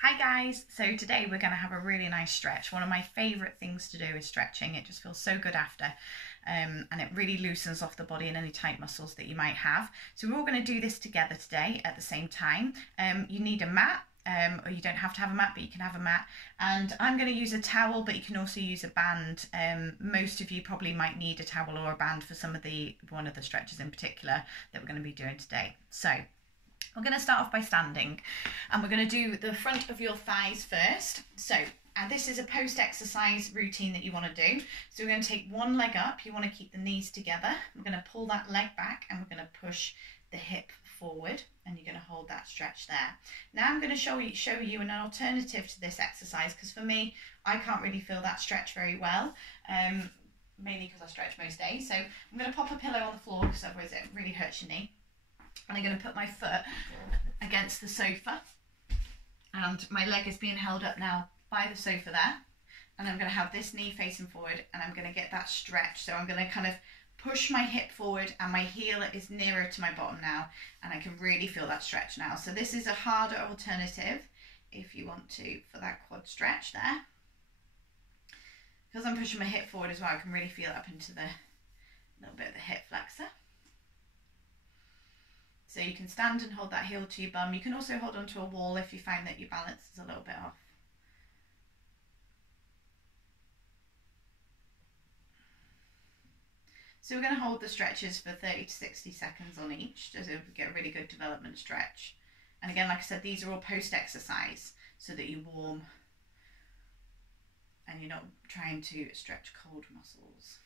Hi guys, so today we're going to have a really nice stretch. One of my favourite things to do is stretching. It just feels so good after and it really loosens off the body and any tight muscles that you might have. So we're all going to do this together today at the same time. You need a mat, or you don't have to have a mat, but you can have a mat. And I'm going to use a towel, but you can also use a band. Most of you probably might need a towel or a band for one of the stretches in particular that we're going to be doing today. So we're going to start off by standing and we're going to do the front of your thighs first. So this is a post-exercise routine that you want to do. So we're going to take one leg up. You want to keep the knees together. We're going to pull that leg back and we're going to push the hip forward and you're going to hold that stretch there. Now I'm going to show you an alternative to this exercise because for me, I can't really feel that stretch very well. Mainly because I stretch most days. So I'm going to pop a pillow on the floor because otherwise it really hurts your knee. And I'm going to put my foot against the sofa and my leg is being held up now by the sofa there, and I'm going to have this knee facing forward and I'm going to get that stretch. So I'm going to kind of push my hip forward and my heel is nearer to my bottom now and I can really feel that stretch now. So this is a harder alternative if you want to for that quad stretch there. Because I'm pushing my hip forward as well, I can really feel it up into the little bit of the hip flexor. So you can stand and hold that heel to your bum. You can also hold onto a wall if you find that your balance is a little bit off. So we're going to hold the stretches for 30 to 60 seconds on each, just so we get a really good development stretch. And again, like I said, these are all post-exercise so that you warm and you're not trying to stretch cold muscles.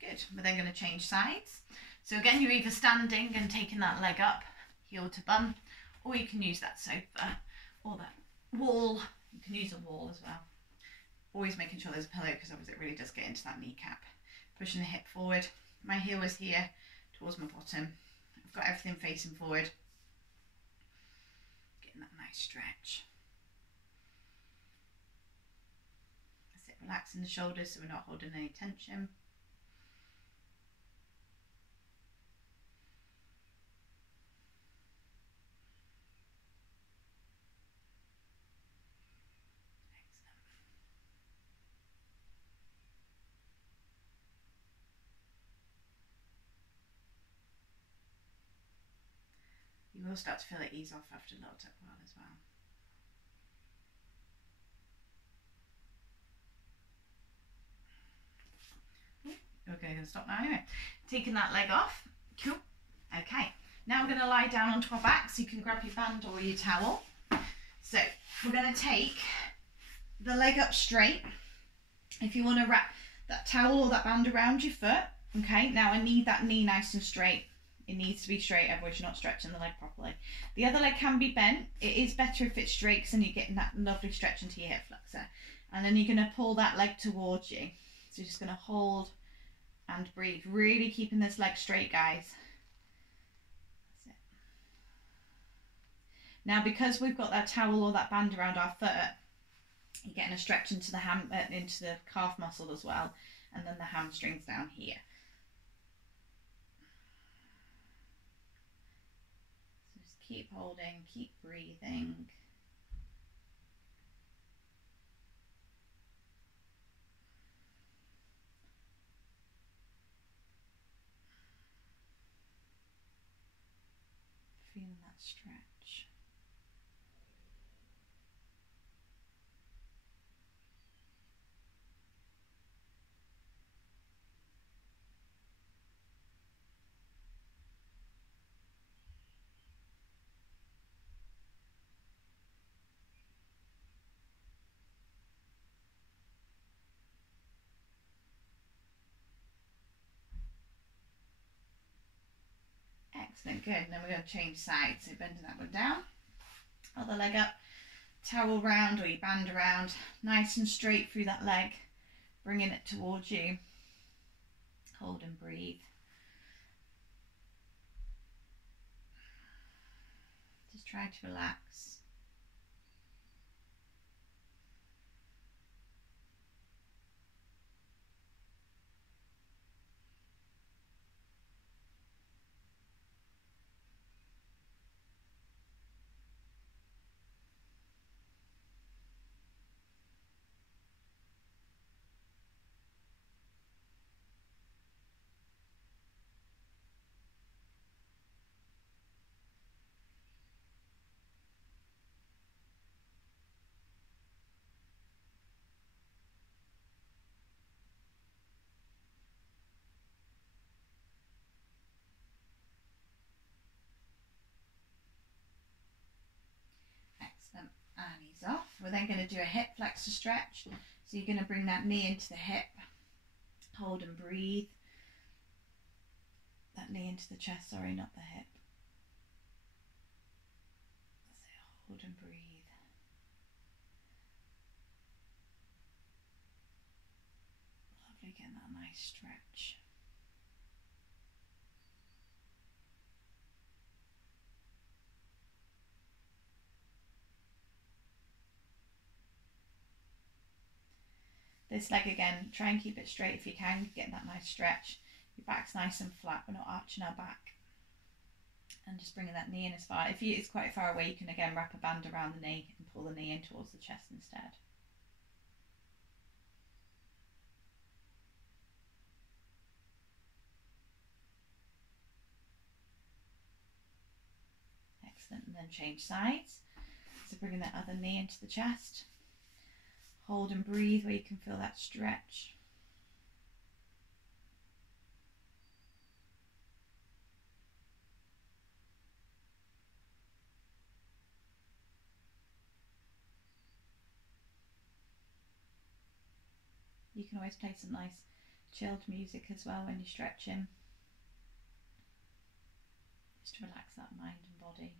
Good. We're then going to change sides. So again, you're either standing and taking that leg up, heel to bum, or you can use that sofa or that wall. You can use a wall as well. Always making sure there's a pillow because otherwise it really does get into that kneecap. Pushing the hip forward. My heel is here towards my bottom. I've got everything facing forward. Getting that nice stretch. That's it, relaxing the shoulders so we're not holding any tension. You will start to feel it ease off after a little while as well. Okay, going to stop now anyway. Taking that leg off. Cool. Okay. Now we're going to lie down onto our back so you can grab your band or your towel. So we're going to take the leg up straight. If you want to wrap that towel or that band around your foot. Okay, now I need that knee nice and straight. It needs to be straight, otherwise you're not stretching the leg properly. The other leg can be bent. It is better if it's straight because then you're getting that lovely stretch into your hip flexor. And then you're going to pull that leg towards you. So you're just going to hold and breathe. Really keeping this leg straight, guys. That's it. Now, because we've got that towel or that band around our foot, you're getting a stretch into the into the calf muscle as well. And then the hamstrings down here. Keep holding, keep breathing. Feeling that stretch. Excellent, good. And then we're going to change sides. So bending that one down, other leg up, towel round or your band around, nice and straight through that leg, bringing it towards you. Hold and breathe. Just try to relax. we're then going to do a hip flexor stretch. So you're going to bring that knee into the hip, hold and breathe. That knee into the chest, sorry, not the hip. That's it, hold and breathe. Lovely, getting that nice stretch. This leg again, try and keep it straight if you can, get that nice stretch. Your back's nice and flat, we're not arching our back. And just bringing that knee in as far, if it's quite far away, you can again wrap a band around the knee and pull the knee in towards the chest instead. Excellent, and then change sides. So bringing that other knee into the chest. Hold and breathe where you can feel that stretch. You can always play some nice chilled music as well when you're stretching, just to relax that mind and body.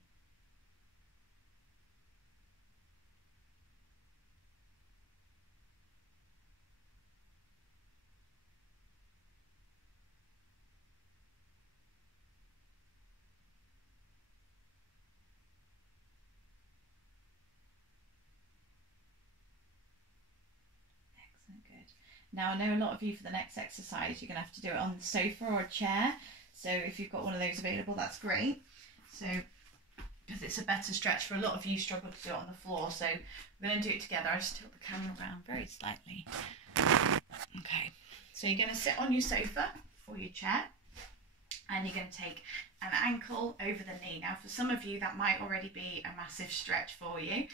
Good. Now I know a lot of you for the next exercise you're going to have to do it on the sofa or a chair, so if you've got one of those available that's great. So because it's a better stretch, for a lot of you struggle to do it on the floor, so we're going to do it together. I just tilt the camera around very slightly. Okay, so you're going to sit on your sofa or your chair and you're going to take an ankle over the knee. Now for some of you that might already be a massive stretch for you,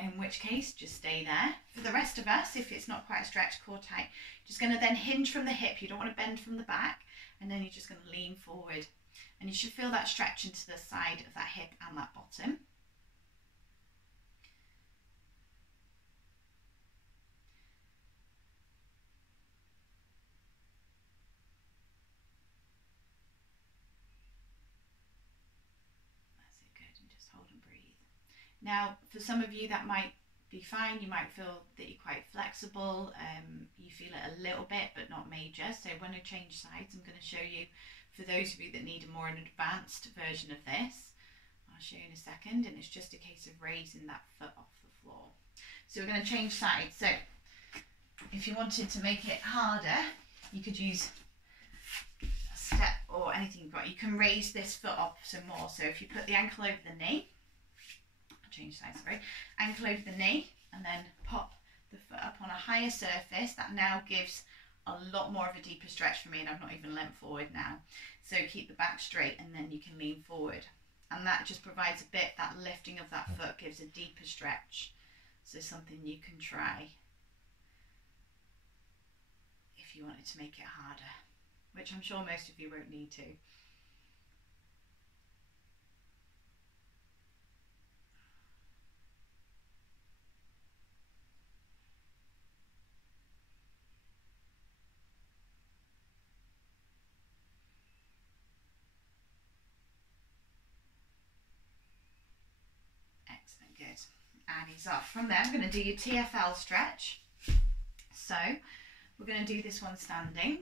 in which case just stay there. For the rest of us, if it's not quite a stretch, core tight, just going to then hinge from the hip. You don't want to bend from the back, and then you're just going to lean forward, and you should feel that stretch into the side of that hip and that bottom. That's it, good, and just hold and breathe. Now, for some of you that might be fine, you might feel that you're quite flexible, you feel it a little bit but not major. So when I change sides, I'm going to show you, for those of you that need a more advanced version of this, I'll show you in a second, and it's just a case of raising that foot off the floor. So we're going to change sides. So if you wanted to make it harder, you could use a step or anything you've got. You can raise this foot up some more. So if you put the ankle over the knee, change sides, sorry, ankle over the knee, and then pop the foot up on a higher surface, that now gives a lot more of a deeper stretch for me, and I've not even leant forward now. So keep the back straight and then you can lean forward, and that just provides a bit, that lifting of that foot gives a deeper stretch. So something you can try if you wanted to make it harder, which I'm sure most of you won't need to. Excellent, good. And he's off. From there, I'm going to do your TFL stretch. So we're going to do this one standing.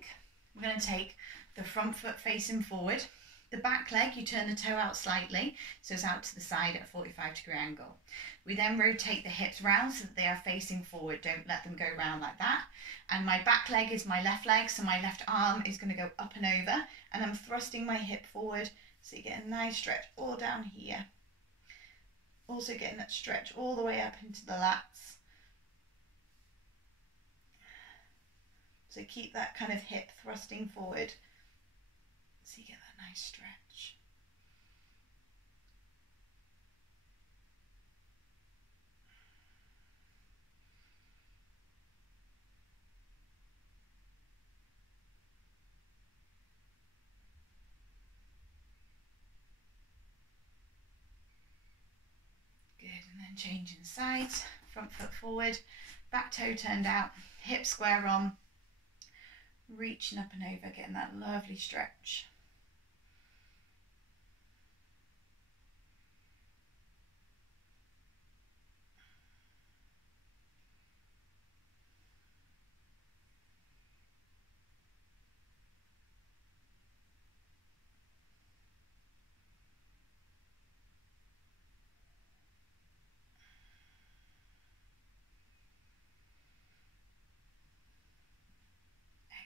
We're going to take the front foot facing forward. The back leg, you turn the toe out slightly, so it's out to the side at a 45-degree angle. We then rotate the hips round so that they are facing forward. Don't let them go round like that. And my back leg is my left leg, so my left arm is going to go up and over, and I'm thrusting my hip forward, so you get a nice stretch all down here. Also getting that stretch all the way up into the lats. So keep that kind of hip thrusting forward, so you get that nice stretch. Good, and then changing sides. front foot forward, back toe turned out, hip square on, reaching up and over, getting that lovely stretch.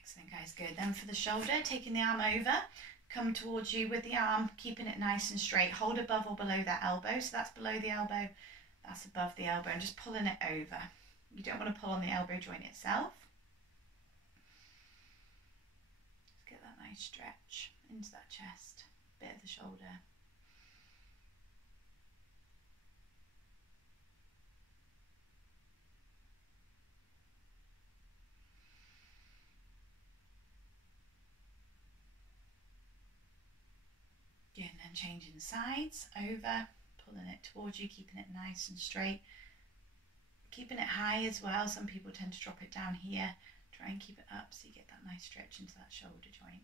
Excellent guys, good. Then for the shoulder, taking the arm over, come towards you with the arm, keeping it nice and straight. Hold above or below that elbow. So that's below the elbow, that's above the elbow, and just pulling it over. You don't want to pull on the elbow joint itself. Just get that nice stretch into that chest, bit of the shoulder. Good, and then changing sides, over, pulling it towards you, keeping it nice and straight. Keeping it high as well. Some people tend to drop it down here. Try and keep it up so you get that nice stretch into that shoulder joint.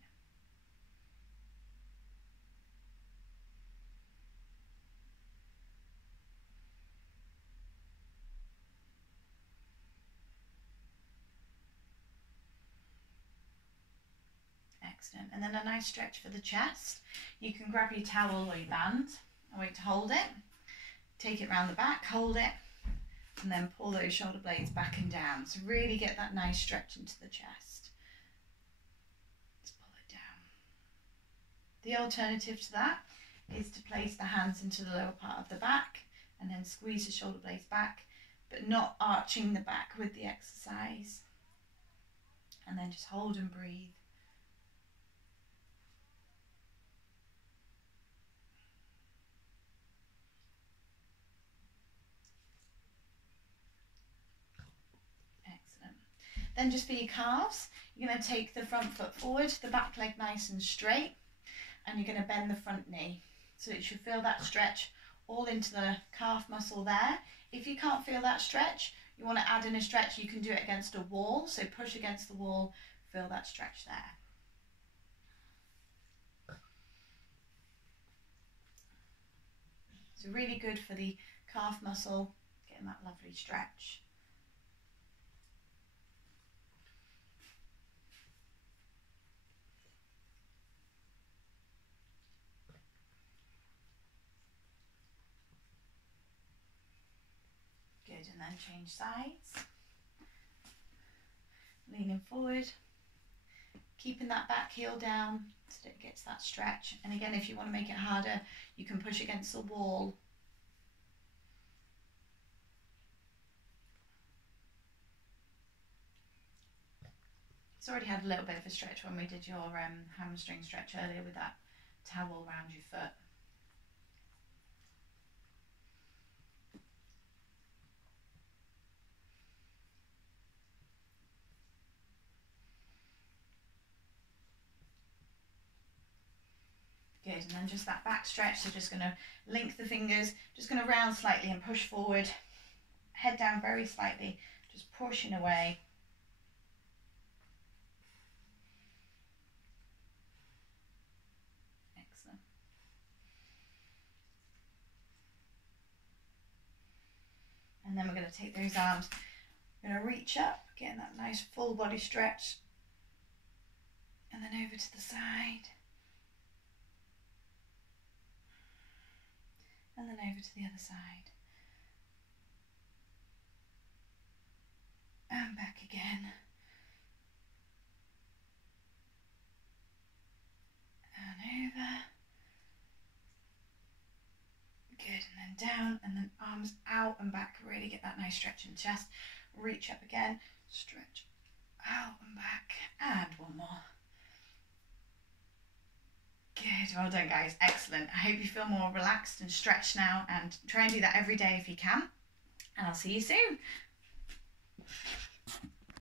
Excellent. And then a nice stretch for the chest. You can grab your towel or your band and wait to hold it. Take it round the back, hold it, and then pull those shoulder blades back and down. So really get that nice stretch into the chest. Just pull it down. The alternative to that is to place the hands into the lower part of the back and then squeeze the shoulder blades back, but not arching the back with the exercise. And then just hold and breathe. Then just for your calves, you're going to take the front foot forward, the back leg nice and straight, and you're going to bend the front knee. So you should feel that stretch all into the calf muscle there. If you can't feel that stretch, you want to add in a stretch, you can do it against a wall. So push against the wall, feel that stretch there. So really good for the calf muscle, getting that lovely stretch. Good, and then change sides. Leaning forward, keeping that back heel down so that it gets that stretch. And again, if you want to make it harder, you can push against the wall. It's already had a little bit of a stretch when we did your hamstring stretch earlier with that towel around your foot. Good, and then just that back stretch, so just going to link the fingers, just going to round slightly and push forward, head down very slightly, just pushing away. Excellent. And then we're going to take those arms, we're going to reach up, getting that nice full body stretch, and then over to the side. And then over to the other side. And back again. And over. Good, and then down, and then arms out and back. Really get that nice stretch in the chest. Reach up again, stretch out and back. And one more. Good, well done guys, excellent. I hope you feel more relaxed and stretched now, and try and do that every day if you can, and I'll see you soon.